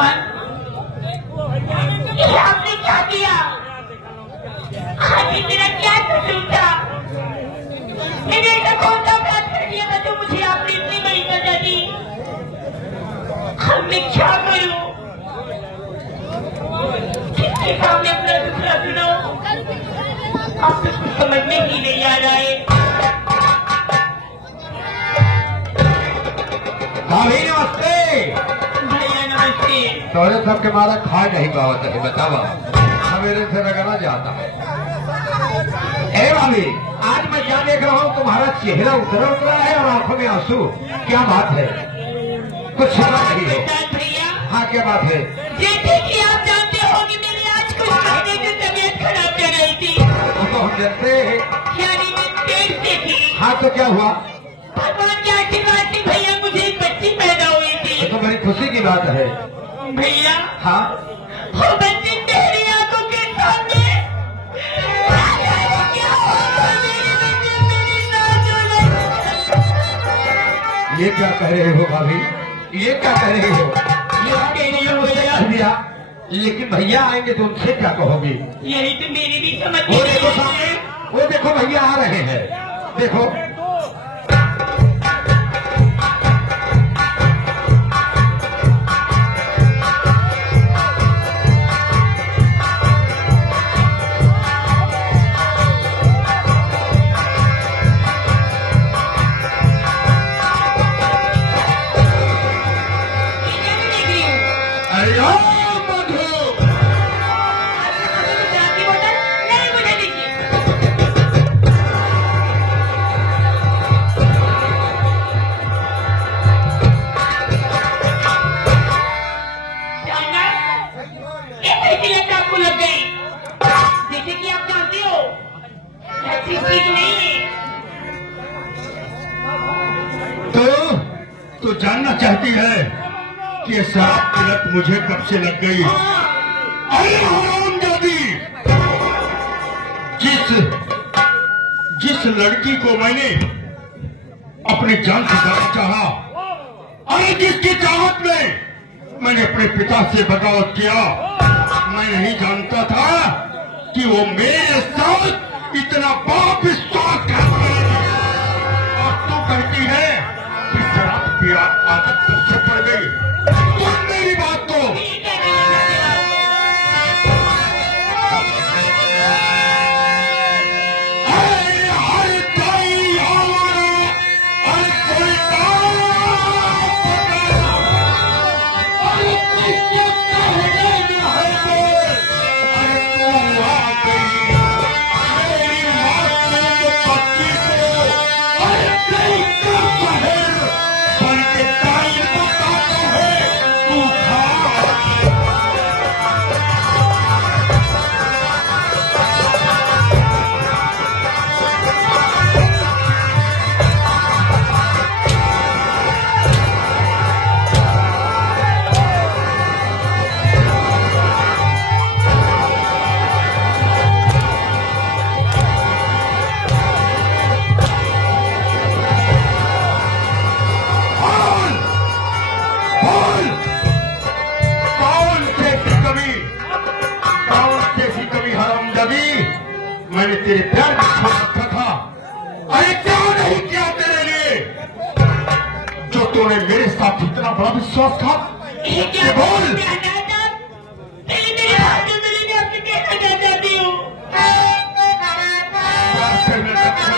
भगवान, ये आपने क्या किया? आखिर मेरा क्या कसूर था? मैंने ऐसा कौन सा अपराध कर दिया था जो मुझे आपने इतनी बड़ी सजा दी? अब मैं क्या करूं? किसके सामने अपना दुखड़ा सुनाऊं? अब तो कुछ समझ में ही नहीं आ रहा है। भाभी नमस्ते। भैया नमस्ते। तोरे सबके मारा खा नहीं पावत है, बतावा मेरे से लगाना जाता है। ए भाभी, आज मैं क्या देख रहा हूँ, तुम्हारा चेहरा उतरा उतरा है और आंखों में आंसू, क्या बात है? कुछ समझ नहीं है। भैया, हाँ क्या बात है? जैसे कि आप जानते हो कि मेरी आज कुछ महीने से तबीयत खराब चल रही थी। वो तो हम जानते हैं। यानी मैं पेट से थी। हाँ तो क्या हुआ? भगवान के आशीर्वाद से भैया मुझे एक बच्ची पैदा हुई थी। ये तो बड़ी खुशी की बात है। भैया, हाँ वो बच्ची मेरी आंखों के सामने क्या होगा? मेरी बच्ची मेरी नाजुक। ये क्या कह रहे हो भाभी? ये क्या कह रहे हो? ये आपके लिए मुझे कह दिया, लेकिन भैया आएंगे तो उनसे क्या कहोगी? यही तो मेरी भी समझ वो नहीं देखो आई सामने, है। वो देखो भैया आ रहे हैं, देखो। अरे यार मधु, की बोतल नहीं मुझे दीजिए। ये कैसी लत आपको लग गई? जैसे कि आप जानते हो, अच्छी चीज नहीं है। तो जानना चाहती है कि ये शराब की लत मुझे कब से लग गई? अरे हरामजादी, जिस लड़की को मैंने अपनी जान से ज्यादा चाहा, अरे जिसकी चाहत में मैंने अपने पिता से बगावत किया, मैं नहीं जानता था कि वो मेरे साथ इतना पाप विश्वासघात करेगी। और तू कहती है कि शराब की आदत तुझसे पड़ गई। सुन मेरी बात को। मैंने तेरे प्यार में छोड़ रखा था, अरे क्या नहीं किया तेरे लिए, जो तूने मेरे साथ इतना बड़ा विश्वासघात? क्या बोल।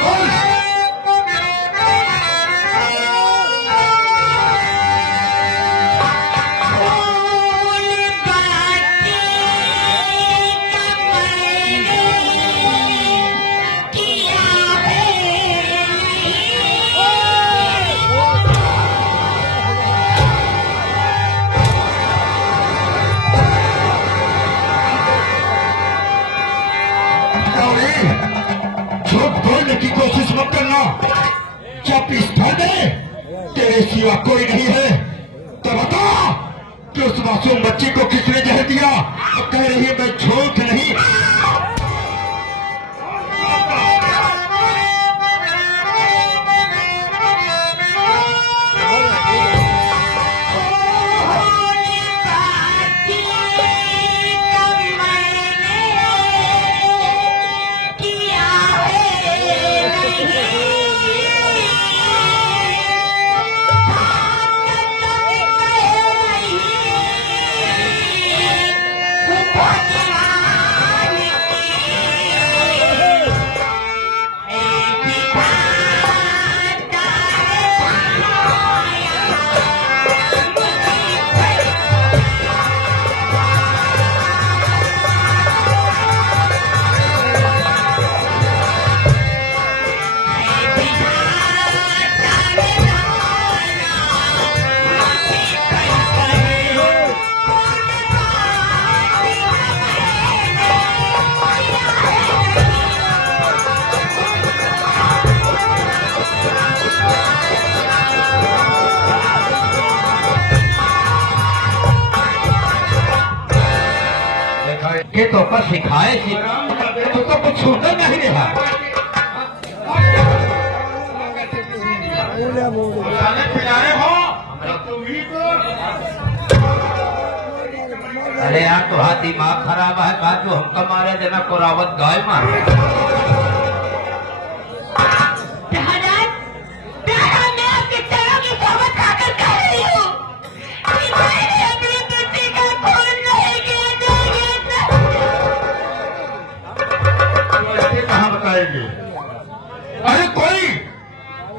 बोल। झूठ बोलने की कोशिश मत करना। जब इस घर में तेरे सिवा कोई नहीं है तो बता कि उस मासूम बच्ची को किसने जहर दिया? अब कह रही है मैं झूठ नहीं। के तो का सिखाए तो कुछ छूट नहीं रहा। अरे यार तो हाथ दिमाग खराब है बात जो हमका मारे देना कोरावत गाय मारे। मैं आपके चरणों की सोबत खाकर कह रही हूँ कि मैंने अपनी बेटी का खून नहीं किया। कहाँ बताएंगे? अरे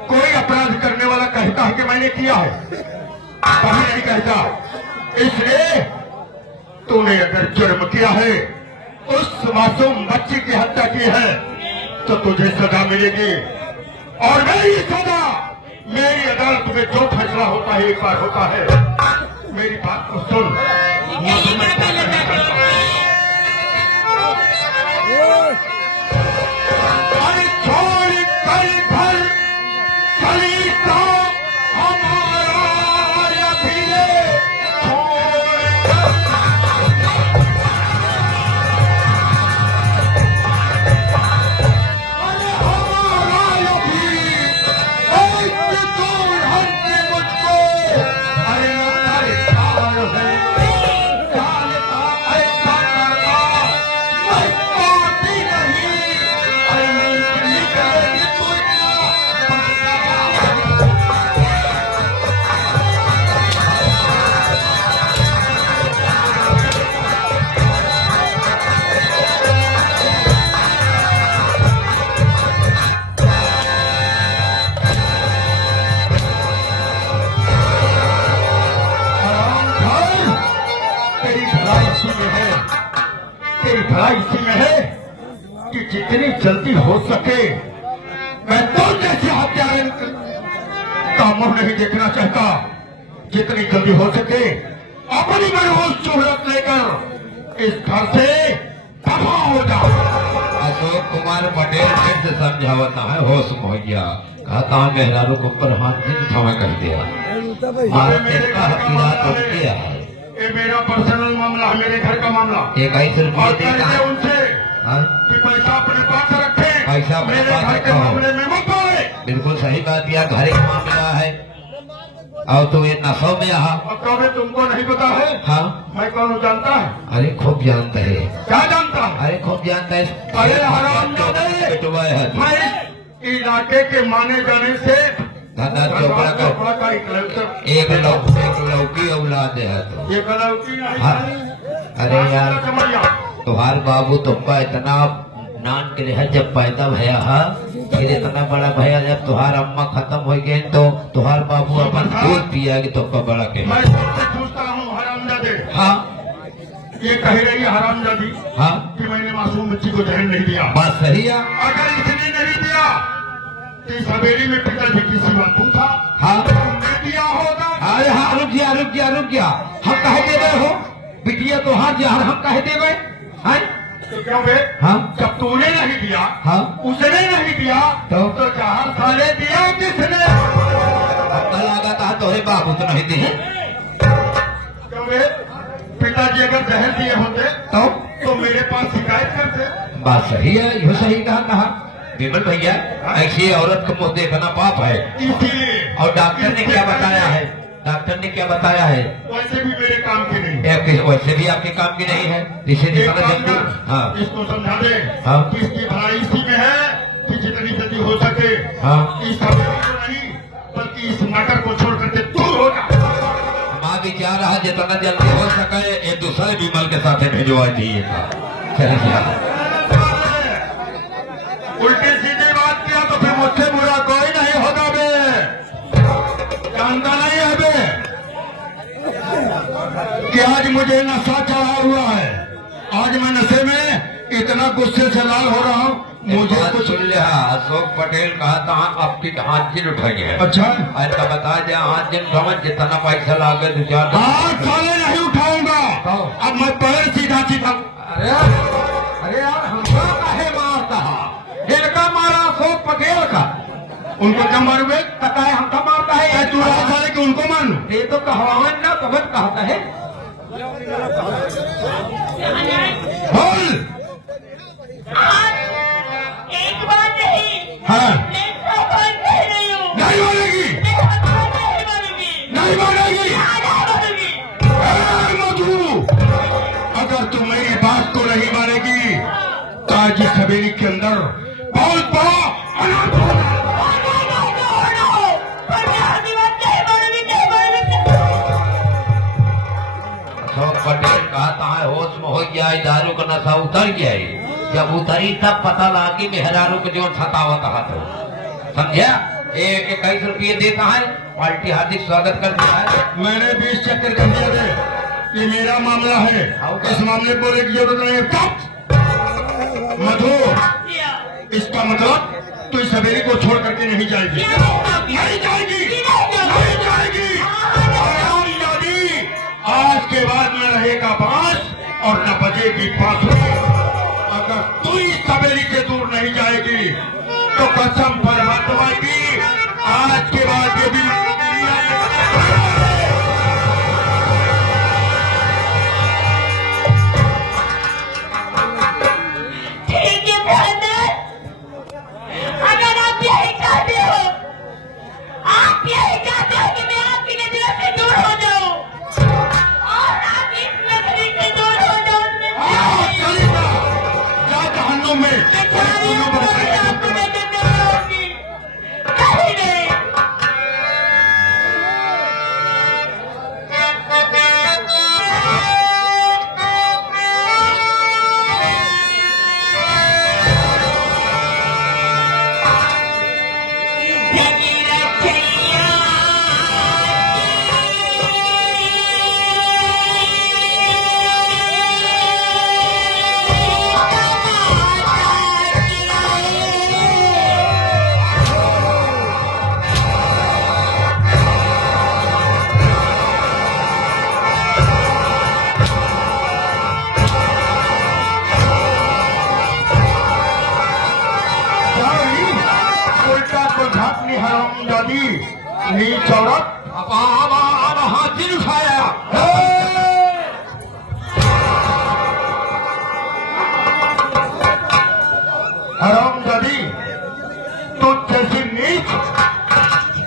कोई अपराध करने वाला कहता है कि मैंने किया है, कभी नहीं कहता। इसलिए तूने अगर जुर्म किया है, उस मासूम बच्ची की हत्या की है, तो तुझे सजा मिलेगी। और मेरी सजा मेरी अदालत में जो फैसला होता है एक बार होता है। मेरी बात को सुन। अरे छोड़ कर घर चली तो हमारा या फिरे अरे हमारा या फिर एक दूर हमसे मुझको अरे अरे काल है काल का ऐसा करना मैं पाती नहीं। अरे निकलेगी तेरी भलाई इसी में है, तेरी भलाई इसी में है कि जितनी जल्दी हो सके मैं तो जैसे हत्यारे का मुंह नहीं देखना चाहता। जितनी जल्दी हो सके अपनी मनोज शोहरत लेकर इस घर से दफा हो जाओ। अशोक कुमार पटेल फिर से समझावता है होश मोहिया कहता है मेहरारू को ऊपर हाथ नहीं उठावा कर दिया। मारते का हथियार उठ गया है। ये मेरा पर्सनल मामला है, मेरे घर का मामला। एक ऐसे और रुपये देता कहते है उनसे हाँ? कि पैसा अपने पास रखे, पैसा अपने मेरे पास घर के रखो। मामले में मत आए। बिल्कुल सही बात किया घर का मामला है और तुम ये नशो में यहाँ। अब कभी तुमको नहीं पता है हाँ मैं कौन हूँ जानता है? अरे खूब जानता है। क्या जानता हूँ? अरे खूब जानता है। अरे हरामजादे, पिटवा है मैं इस इलाके के माने जाने से धनराज चोपड़ा का चोपड़ा का इकलौता एक लौकी औलाद है तो। ये कलौती नहीं हाँ। है। अरे यार समझिया तुम्हार बाबू तुमका इतना नान के लिए जब पैदा भया है फिर इतना बड़ा भया जब तुहार अम्मा खत्म हो गए तो तुहार बाबू अपन दूध पिया कि तुमका बड़ा के। मैं सबसे पूछता हूँ हरामजादे, हाँ ये कह रही है हरामजादी हाँ कि मैंने मासूम बच्ची को जहर नहीं दिया। बात सही है। अगर इसने नहीं दिया तो इस हवेली में पिताजी की सीमा पूछा हाँ तुमने दिया होगा। अरे हाँ रुक गया हम कहे दे गए हो बिटिया तो हाँ जहर हम कहे दे गए हैं तो क्यों बे? हाँ जब तूने नहीं दिया हाँ उसने नहीं दिया तो जहर साले दिया किसने? हमका लगा था तोरे बाबू तो नहीं दिए क्यों बे? पिताजी अगर जहर दिए होते तो मेरे पास शिकायत करते। बात सही है यो सही कहा विमल भैया ऐसी औरत को मुंह देखना पाप है। इसीलिए और डॉक्टर ने क्या बताया है? डॉक्टर ने क्या बताया है? वैसे भी मेरे काम की नहीं, वैसे भी आपके काम की नहीं है जिसे एक जितना काम जल्दी कर, हाँ इसको समझा दे हाँ। कि इसकी भलाई इसी में है कि जितनी जल्दी हो सके हाँ इस हवेली को नहीं बल्कि इस नगर को छोड़ करके दूर हो जा। माँ विचार रहा जितना जल्दी हो सके एक दूसरे विमल के साथ भिजवा दिएगा। चलिए उल्टी सीधी बात किया तो फिर मुझसे बुरा कोई नहीं होगा बे, जानता नहीं है बे कि आज मुझे नशा चढ़ा हुआ है। आज मैं नशे में इतना गुस्से से लाल हो रहा हूँ मुझे कुछ। सुन लिया अशोक पटेल कहा था आपकी हाथ जिन उठाई है। अच्छा ऐसा बता दिया हाथ जिन उठावा जितना पैसा लागे दो चार हाथ साले नहीं उठाऊंगा। अब मैं पैर सीधा सीधा। अरे यार हमको काहे मारता इनका मारा अशोक पटेल का उनको क्या मारूंगे? कहा है हमका मारता है तू साले कि उनको मान लू? ये तो कहवान ना कबत कहता है बोल। आज एक बार नहीं, हाँ, मैं 100 बार कह रही हूँ। नहीं मानेगी, मैं 100 बार नहीं मानूंगी। नहीं मानेगी। नहीं मानूंगी। ए, मधु, अगर तू मेरी बात को नहीं मानेगी तो आज इस हवेली के अंदर बहुत बड़ा अनाथ होगा। पटेल कहता है होश में हो गया है, दारू का नशा उतर गया है। जब उतरी तब पता लगा कि मेहरारू को जो सतावत हाथ हो, समझा। 21 रुपये देता है, पार्टी हार्दिक स्वागत करता है। मैंने 20 चक्कर कर दिया थे, ये मेरा मामला है, इस मामले बोलने की जरूरत नहीं है। कब मधु, इसका मतलब तू इस हवेली को छोड़ करके नहीं जाएगी, नहीं जाएगी, नहीं जाएगी। आज के बाद न रहेगा बांस और न बजेगी बांसुरी। अगर तू इस हवेली से दूर नहीं जाएगी तो कसम परमात्मा की आज के बाद ये भी ठीक है ब्रदर, अगर आप यही चाहते हो, आप यही चाहते हो कि मैं आपकी नजरों से दूर हो जाऊं और आप इस नजरी से दूर हो जाओ, जहन्नुम में आपको नजर नहीं आऊंगी, कहीं नहीं। नीच औरत अब हाथी उठाया। हरामजादी, तो जैसी नीच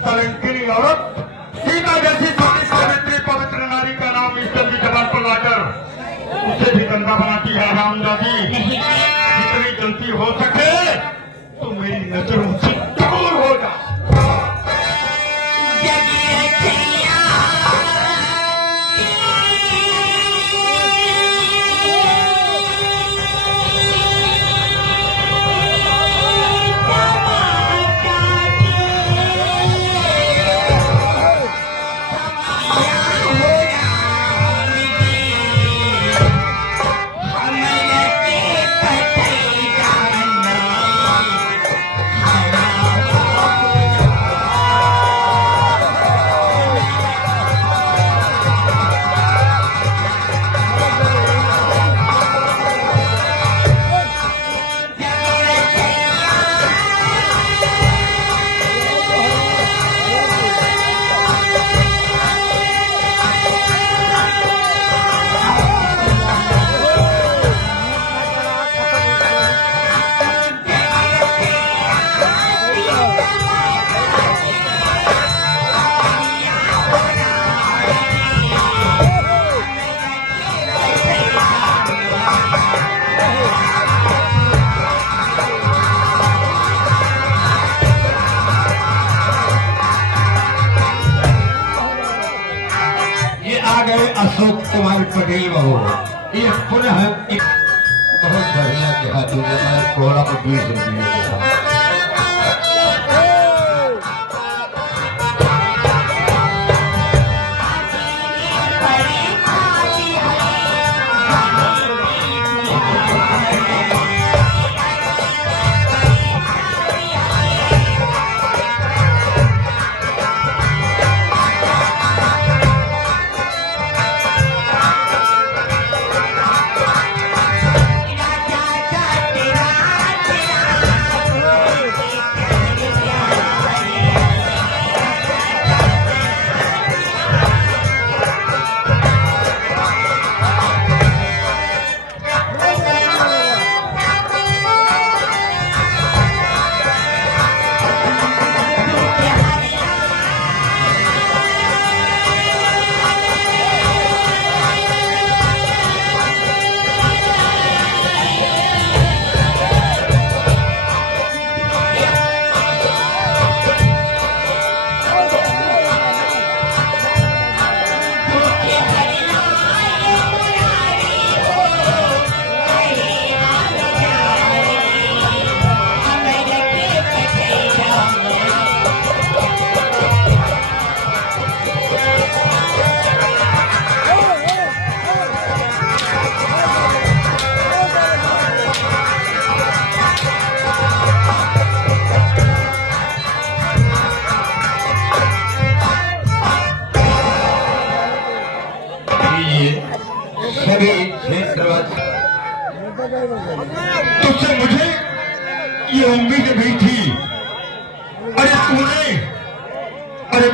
कलंकिनी औरत सीता जैसी छोटी पवित्र नारी का नाम इस की जबान पर लाकर उसे भी गंदा बनाती है। हरामजादी, जितनी जल्दी हो सके तो मेरी नजरों से दूर हो जा। अशोक कुमार पटेल बहू, ये पुनः बहुत बढ़िया कहा तुमने, कोड़ा को 20 रुपये।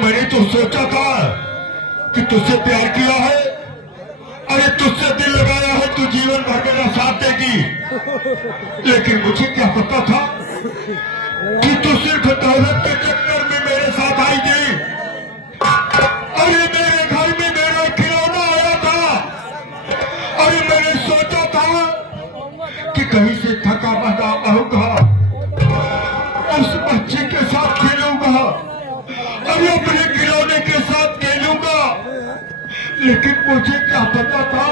मैंने तो सोचा था कि तुझसे प्यार किया है, अरे तुझसे दिल लगाया है, तू जीवन भर मेरा साथ देगी। लेकिन मुझे क्या पता था कि तू सिर्फ दौलत के चक्कर में मेरे साथ आई थी। अरे मेरे घर में मेरा खिलौना आया था, अरे मैंने सोचा था कि कहीं से थका बता आऊंगा, उस बच्चे के साथ खेलूंगा, अरे अपने खिलौने के साथ खेलूंगा। लेकिन मुझे क्या पता था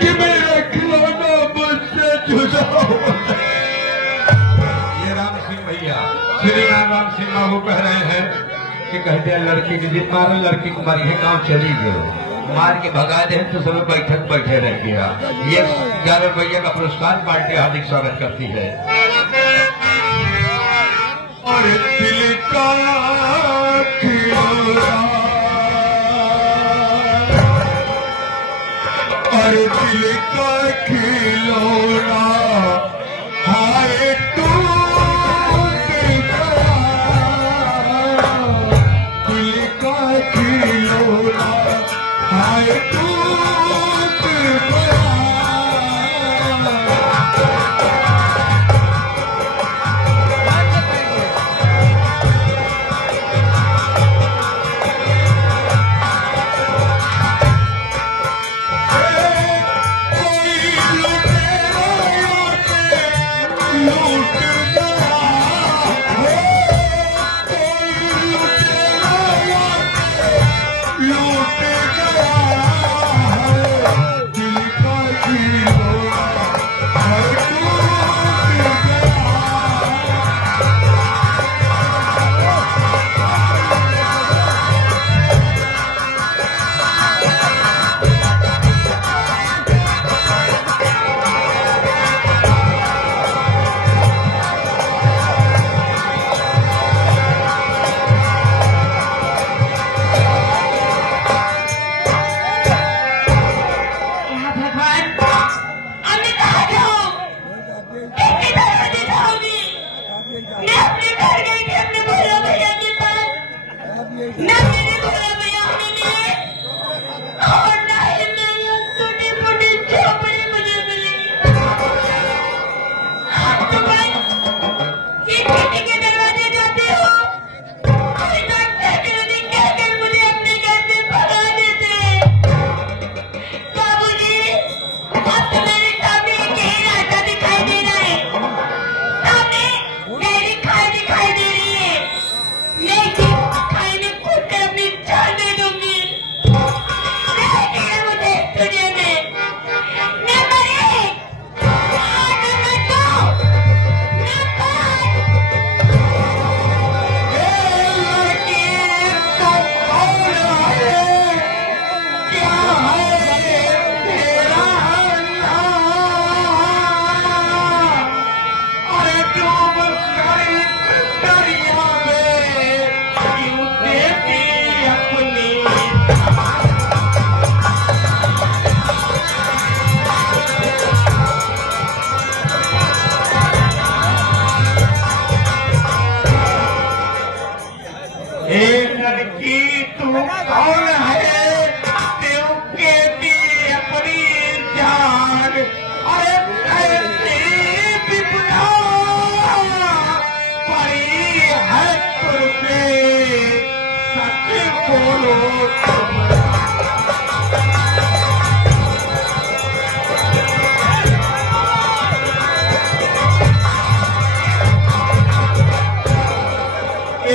कि मेरा खिलौना मुझसे जुदा हो। ये राम सिंह भैया श्री राम सिंह बाबू कह रहे हैं कि कहते हैं लड़की की जिद मारो, लड़की को मारी है गाँव चली गई, मार के भगा दे तो सब बैठक बैठे रह गया। ये 11 रुपये का पुरस्कार पार्टी हार्दिक स्वागत करती है। और दिल का खिलौना, और दिल का खिलौना हाय टूट गया, दिल का खिलौना हाय टूट गया।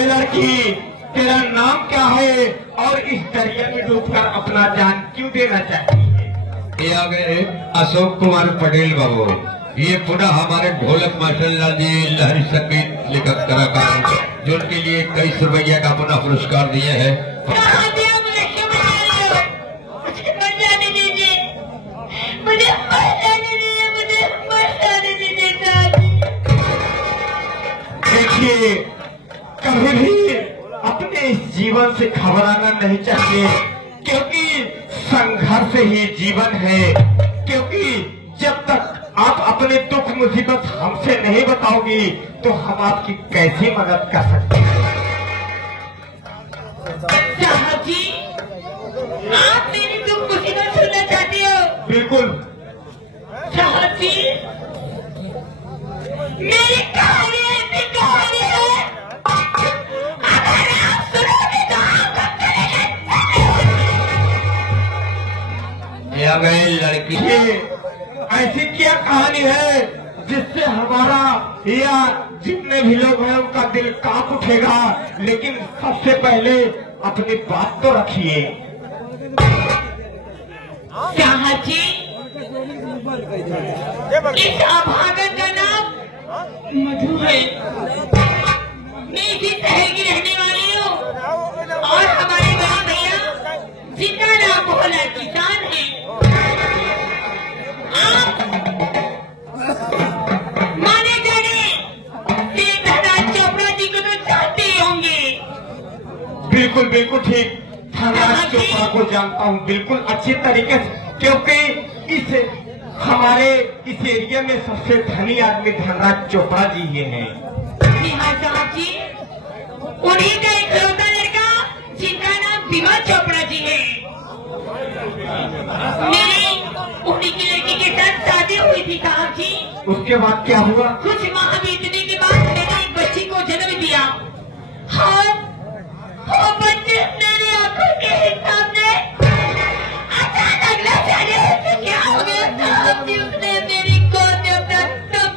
लड़की तेरा नाम क्या है और इस दरिया में डूबकर अपना जान क्यों देना चाहती है? ये आ गए अशोक कुमार पटेल बाबू, ये पुनः हमारे ढोलक मास्टर लाल जी लहरी संगीत लेखक कलाकार जो उनके लिए 21 रुपया का पुनः पुरस्कार दिए हैं। देखिए कभी भी अपने इस जीवन से घबराना नहीं चाहिए, क्योंकि संघर्ष ही जीवन है। क्योंकि जब तक आप अपने दुख मुसीबत हमसे नहीं बताओगी तो हम आपकी कैसे मदद कर सकते हैं। जब ये लड़की ऐसी क्या कहानी है जिससे हमारा या जितने भी लोग हैं उनका दिल कांप उठेगा। लेकिन सबसे पहले अपनी बात तो रखिए। चाहत जी, इस अभागन का नाम मधु है। मैं इसी शहर की रहने वाली हूँ और हमारे बड़ा भैया जिनका नाम भोला किसान है। आप माने जाने धनराज चोपड़ा जी को तो जानते ही होंगे। बिल्कुल बिल्कुल ठीक, धनराज चोपड़ा को जानता हूँ बिल्कुल अच्छी तरीके से, क्योंकि हमारे इस एरिया में सबसे धनी आदमी धनराज चोपड़ा जी ये हैं। जी हाँ साहब जी, उन्हीं का इकलौता लड़का जिनका नाम विमल चोपड़ा जी है। मेरी उन्हीं की लड़की के साथ शादी हुई थी साहब जी। उसके बाद क्या हुआ? कुछ माह बीतने के बाद मैंने एक बच्ची को जन्म दिया और वो बच्चे मेरी आंखों के सामने अचानक न जाने से क्या हो गया साहब जी, उसने मेरी गोद में अपना दम।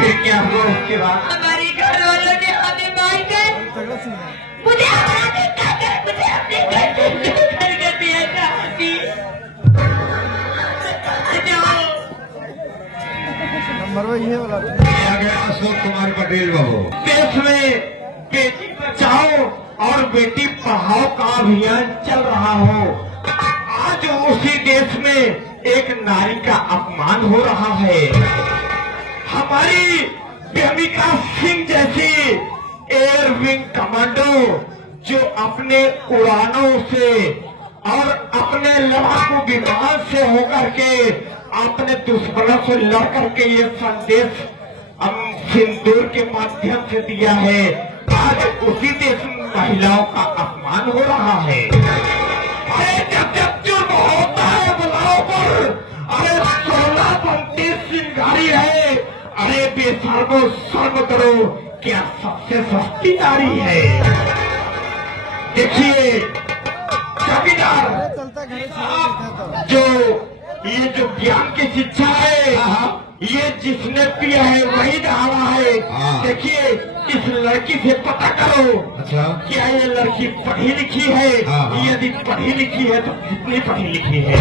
फिर क्या हुआ उसके बाद? हमारे घर वालों ने हमें मारकर मुझे हमारा दिखाकर मुझे अपने घर से दूर कर दिया साहब जी। आ गया अशोक कुमार पटेल बाबू। देश में बेटी बचाओ और बेटी पढ़ाओ का अभियान चल रहा हो, आज उसी देश में एक नारी का अपमान हो रहा है। हमारी प्रेमिका सिंह जैसी एयर विंग कमांडो जो अपने उड़ानों से और अपने लड़ाकू विमान से होकर के अपने दुश्मनों से लड़ करके ये संदेश सिंदूर के माध्यम से दिया है, आज उसी देश में महिलाओं का अपमान हो रहा है। अरे जब जब जुर्म होता है बुलाओ पर, अरे 16 पंक्ति सिंगारी है, अरे बेशर्मो शर्म करो, क्या सबसे सस्ती नारी है। देखिए जमींदार जो ये जो ज्ञान की शिक्षा है ये जिसने पिया है वही नहावा है। देखिए इस लड़की से पता करो अच्छा क्या ये लड़की पढ़ी लिखी है, यदि पढ़ी लिखी है तो कितनी पढ़ी लिखी है।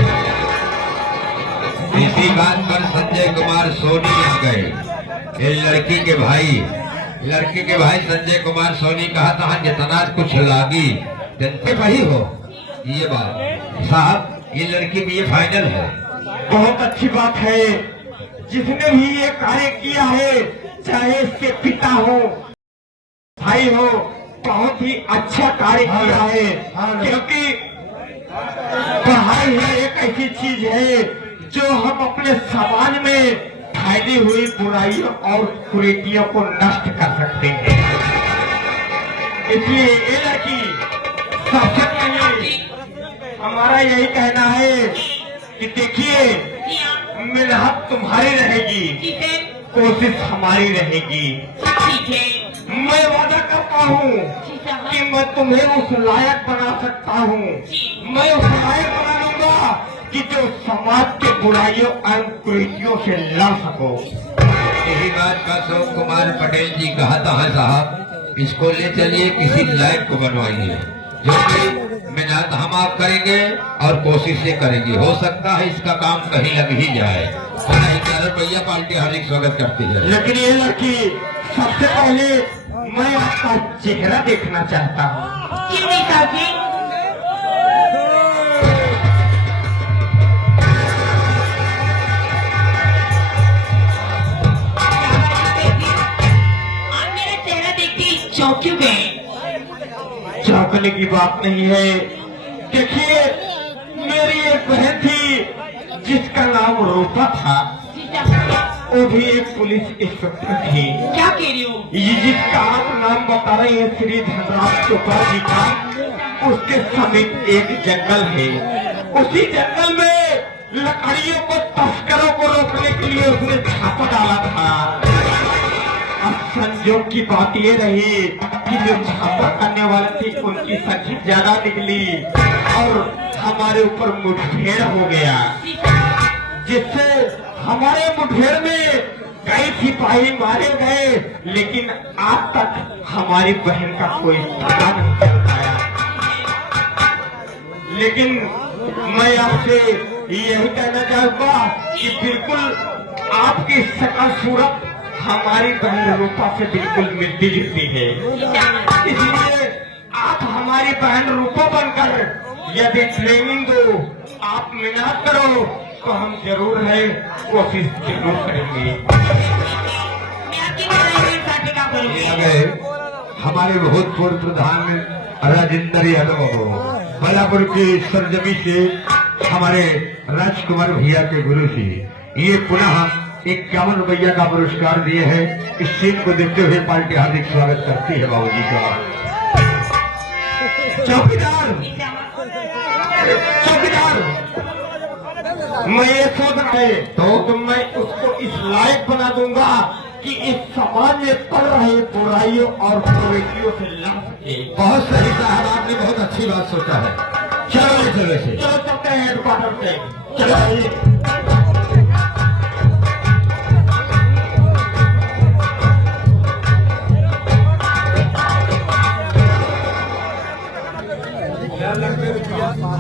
इसी बात पर संजय कुमार सोनी आ गए। ये लड़की के भाई संजय कुमार सोनी कहा था जितना कुछ लागी जनते वही हो। ये बात साहब ये लड़की भी ये फाइनल है। बहुत अच्छी बात है, जिसने भी ये कार्य किया है चाहे इसके पिता हो भाई हो, बहुत ही अच्छा कार्य किया है। क्योंकि पढ़ाई है एक ऐसी चीज है जो हम अपने समाज में फैली हुई बुराइयों और कुरीतियों को नष्ट कर सकते हैं। इसलिए ये लड़की सबसे पहले हमारा यही कहना है कि देखिए मेहनत तुम्हारी रहेगी, कोशिश हमारी रहेगी। मैं वादा करता हूँ कि मैं तुम्हें उस लायक बना सकता हूँ, मैं उस लायक बना दूंगा कि जो समाज के बुराइयों और कुरीतियों से लड़ सको। यही बात का अशोक कुमार पटेल जी कहा था साहब, इसको ले चलिए किसी लायक को बनवाइए, जो कि मेहनत हम आप करेंगे और कोशिश ये करेंगे, हो सकता है इसका काम कहीं लग ही जाए। भैया पार्टी हार्दिक स्वागत करती है। लेकिन ये लड़की सबसे पहले मैं आपका चेहरा देखना चाहता हूँ। क्यों नहीं चाहती? आप मेरा चेहरा देखती चौंक क्यों गए? चौंकने की बात नहीं है। देखिए मेरी एक बहन थी जिसका नाम रूपा था, वो भी एक पुलिस इंस्पेक्टर थी। क्या कह रही हो? ये जिसका आप नाम बता रहे हैं श्री धनराज चोपड़ा जी का, उसके समीप एक जंगल है। उसी जंगल में लकड़ियों को तस्करों को रोकने के लिए उसने छापा डाला था। अब संजोग की बात ये रही कि जो छापा करने वाले थी उनकी संख्या ज्यादा निकली। और हमारे ऊपर मुठभेड़ हो गया, जिससे हमारे मुठभेड़ में कई सिपाही मारे गए, लेकिन आज तक हमारी बहन का कोई पता नहीं चल पाया। लेकिन मैं आपसे यही कहना चाहूंगा कि बिल्कुल आपकी शकल सूरत हमारी बहन रूपा से बिल्कुल मिलती जुलती है, इसलिए आप हमारी बहन रूपा बनकर यदि ट्रेनिंग दो, आप मेहनत करो तो हम जरूर है कोशिश जरूर करेंगे। मैं आपकी साथी का बोलूंगी। हमारे भूतपूर्व प्रधान राजेंद्र यादव बलापुर की सरजमी से हमारे राजकुमार भैया के गुरु जी ये पुनः 51 रुपया का पुरस्कार दिए हैं। इस सीन को देखते हुए पार्टी हार्दिक स्वागत करती है बाबूजी का। चौकीदार मैं ये सोच रहा है तो मैं उसको इस लायक बना दूंगा कि इस समाज में पड़ रही बुराइयों और कुरीतियों से लड़ सके। बहुत सही साहब, आपने बहुत अच्छी बात सोचा है। चलो चलो चलो चलते हैं हेडक्वार्टर पे, चलो।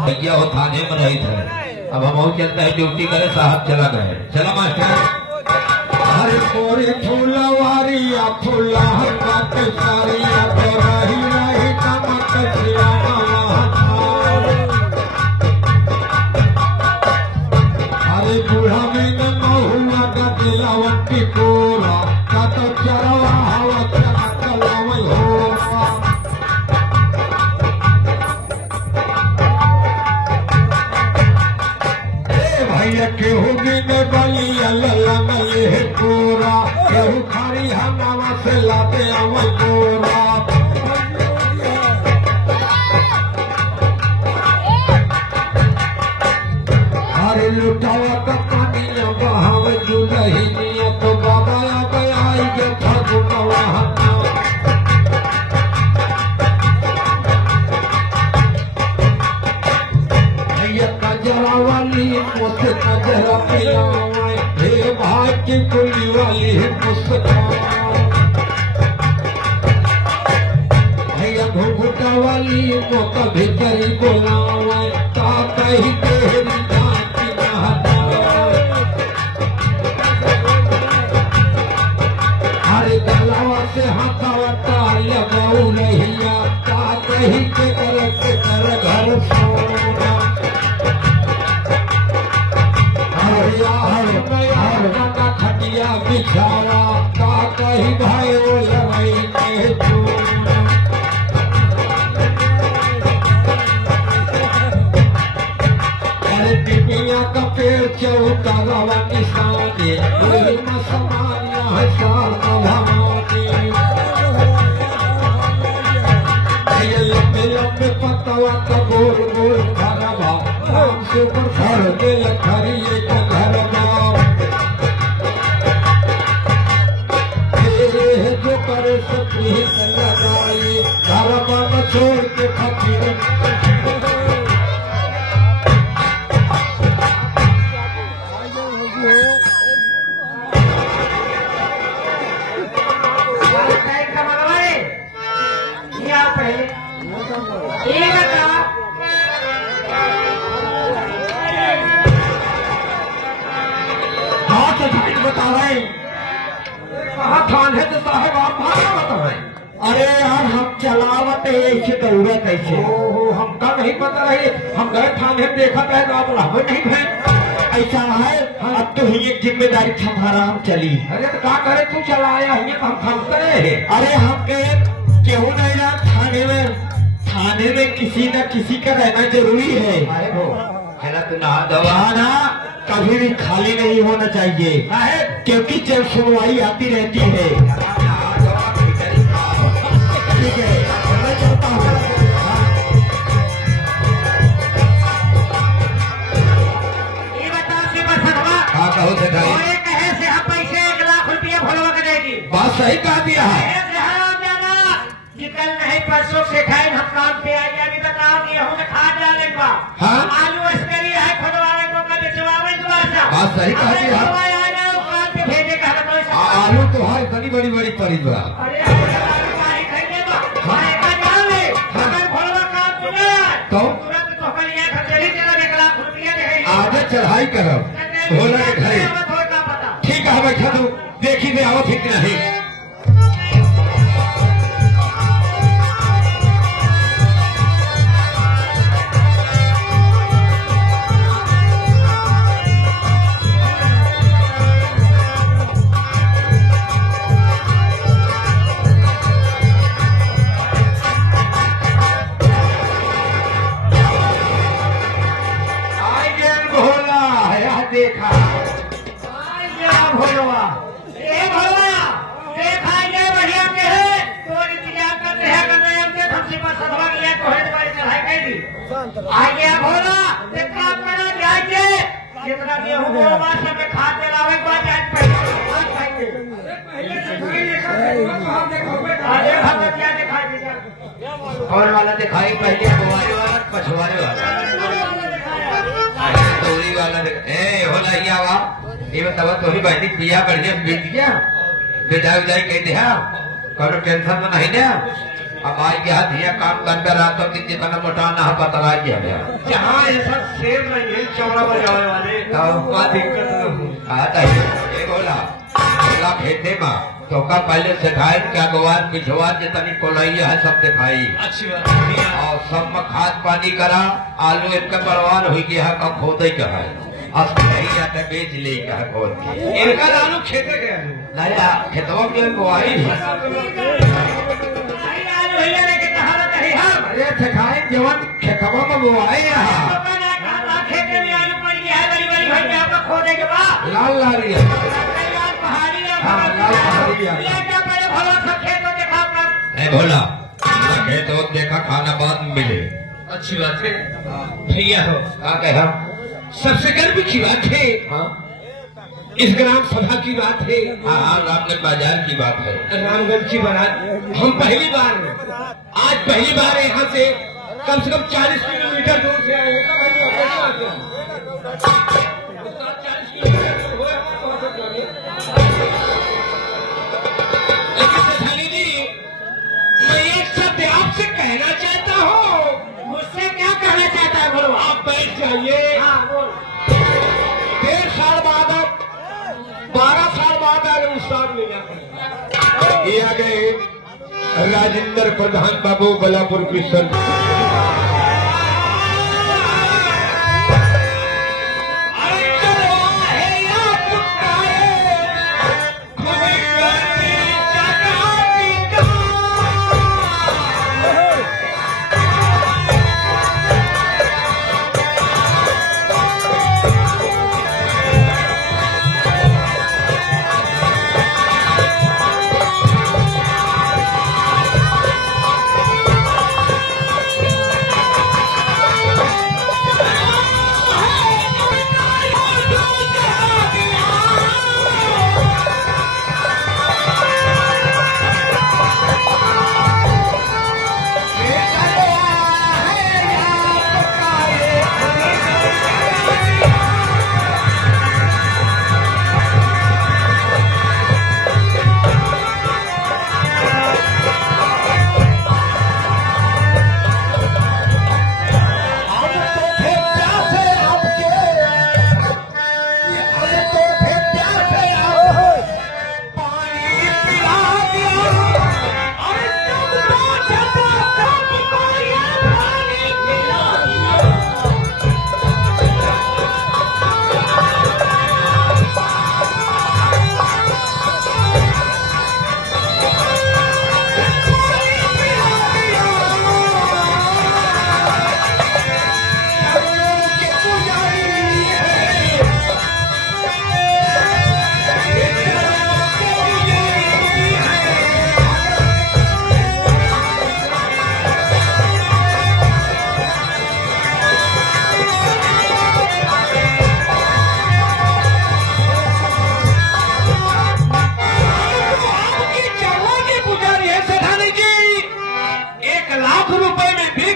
भैया वो थाने में रही थे, अब हम और चलते हैं ड्यूटी करे, साहब चला गए। चला मास्टर। हरे कोरी फूलवारिया फूला बात सारिया तो रही रही कमत सिया हरे बूढ़ा में न महुआ का दिलावटी कोरा का तो चरवा हवा चलावल हो भैया केहू बिन बलिया लला मले पूरा केहू खारी हमावा से लाते अवल गोरा अरे लुटावा का पानिया बहाव जुलहिनिया तो बाबा अब आई के फगुनवा कजरा वाली मुझसे कजरा पिलावे हे भाई की कुली वाली मुस्कान भैया घुघुटा वाली मोका भीतरी बोलावे का कही तेरी जाती अरे गलावा से हाथावा ताल बहु रहिया का कही के कर घर सोना खटिया बिछाया का कही भाई लड़ाई के अरे पिपिया का पेड़ चौका किसानी मसमानिया है लंबे लंबे पतवा का गोल गोल घरवा से पर दिल खरिए का घरवा जो करे सभी लगाई घरवा में छोड़ के फकीर बता रहे कहा थान है तो साहेब आप भाषा बता रहे। अरे यार हम चलावत है ऐसे दौड़े कैसे ओहो हमका नहीं पता रहे, हम गए थाने देखा है तो आप रहबे नहीं भय ऐसा है। अब तो ही एक जिम्मेदारी हमारा हम चली। अरे तो क्या करे तू चलाया है हम थमते रहे। अरे हम कहे क्यों नहीं ना थाने में किसी न किसी का रहना जरूरी है। अरे वो है ना, तू नहा दवा ना कभी भी खाली नहीं होना चाहिए क्योंकि जब सुनवाई आती रहती है। ठीक है मैं चलता हूँ। ये बताओ सिपरसनवा हाँ कहो से भाई और एक कहे से हम पैसे 1 लाख रुपया भरवा के देगी। बात सही कहा दिया है। कि कल नहीं परसों से खाए हम काम पे आ गया। अभी बताओ कि हम खा डाले बा हाँ? आलू अस्करी है खुदवावे को का बेचवावे दुआसा बात सही कहा जी, हाँ। आ जाओ काम पे भेजे का तो आलू तो है बड़ी बड़ी बड़ी पड़ी बा। अरे मारी खाइए बा मारे का जावे अगर भरवा काम तो ना तो तुरंत तो कल ये खचेरी तेरा 1 लाख रुपया दे आगे चढ़ाई करब भोला के घरे। ठीक है बैठा तू देखी दे आवत ठीक नहीं। देखा भोलवा ए भोलवा देखा ये बढ़िया के है तो इंतजार कर रहे हैं कर रहे हैं के हमसे पास सदवा किया तो है तुम्हारी चढ़ाई कर दी आ गया भोला देखा अपना जाइए जितना गेहूं बोवा सब खाद दिलावे को आज पहले अरे हम क्या दिखाई दीजिए और वाला दिखाई पहले बुआरे वाला पछवारे वाला तोरी वाला ए होला या वा ये बतावा तोरी बहनी पिया बढ़िया बीत गया बेटा विदाई कह दिया करो टेंशन तो नहीं ना अब आई के हाथ ये काम करते रहा तो कितने तना मोटा ना पता गया जहाँ ऐसा शेर नहीं है चौड़ा बजाने वाले तो क्या दिक्कत आता है ये बोला बोला खेते में तो का पहले सिखाए क्या गवार पिछवार जितनी कोलैया है सब दिखाई अच्छी बात और सब में खाद पानी करा आलू इनका बर्बाद हो गया है कब खोदे का है अब नहीं जाता बेच ले का है खोद के इनका आलू खेते गए नया खेतों के बुआई भैया लेके कहा नहीं हम अरे सिखाए जवन खेतों में बुआई रहा खेते में आलू पड़ गया है बड़ी बड़ी भैया आपका खोदे के बाद लाल लाल पहाड़ी हाँ, लाल पहाड़ी आ। बड़े भला सब खेतों देखा अपना बोला खेतों देखा खाना बाद में मिले अच्छी बात है भैया हो क्या कहा सबसे गर्व की बात है हाँ इस ग्राम सभा की बात है हाँ रामगढ़ बाजार की बात है रामगढ़ की बारात हम पहली बार आज पहली बार यहाँ से कम 40 किलोमीटर दूर से आए हैं। मैं एक शब्द आपसे कहना चाहता हूँ। मुझसे क्या कहना चाहता है बोलो आप बैठ जाइए। हाँ बोल 1.5 साल बाद अब 12 साल बाद अनुसार मिला ये आ गए राजेंद्र प्रधान बाबू बलापुर की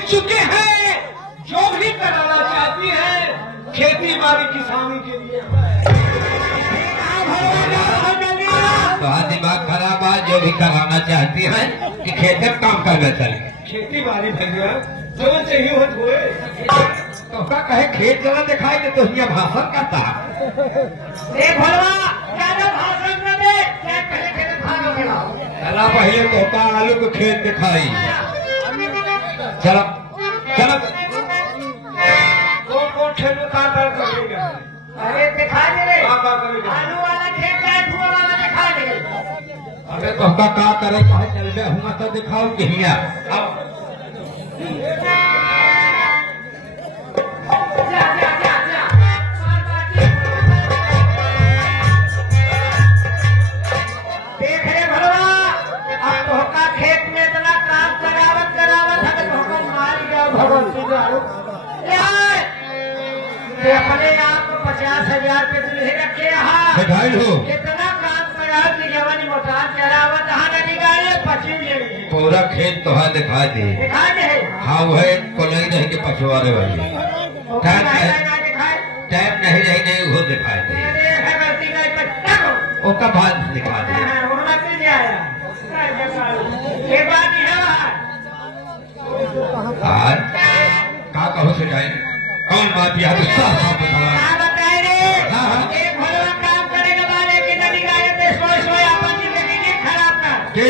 चुके हैं जो भी कर हमारी किसानी के लिए। तो दिमाग खराब है, जो भी कराना चाहती है कि खेत में काम करना चले। खेती बाड़ी भैया जो चाहिए हो धोए। तो का कहे खेत जला दिखाई दे तो ये भाषण करता। देख भलवा ज्यादा भाषण न दे, खेत पहले खेत खाना खिलाओ। चला पहले तो का आलू को खेत दिखाई। चलो चलो कौन खेत में काम करेगा? अरे दिखा दे रे, काम करेगा। आलू वाला खेत का धुआं वाला दिखा दे। अबे तो का करे कहे चलबे हुआ तो दिखाओ कहिया। अब जा जा जा जा देख रे भलवा, अब तोहका खेत में इतना काम करावत करावत है तो तोहका मार गया भगवती जाओ। ये अपने आप को 50,000 पे दुल्हे रखे यहाँ दिखाई हो कितना काम करा कि जवानी मोटार चलावत हाँ न निकाले पची लेंगे पूरा खेत तो है दिखा दे। दिखा दे। हाँ वह कोलई नहीं के पछुआरे वाली टाइम नहीं रही नहीं वो दिखा दे। अरे है गलती का पर उसका भाग दिखा दे। वो मत ले आया ये बात ही है आज का कहो सिखाई कौन बात याद साफ साफ क्या बता। बताए रे। हाँ, हाँ। एक भलवा काम करेगा बारे की नदी गाये तो सोच अपन जिंदगी खराब कर के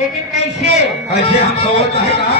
लेकिन कैसे ऐसे हम सोच है कहा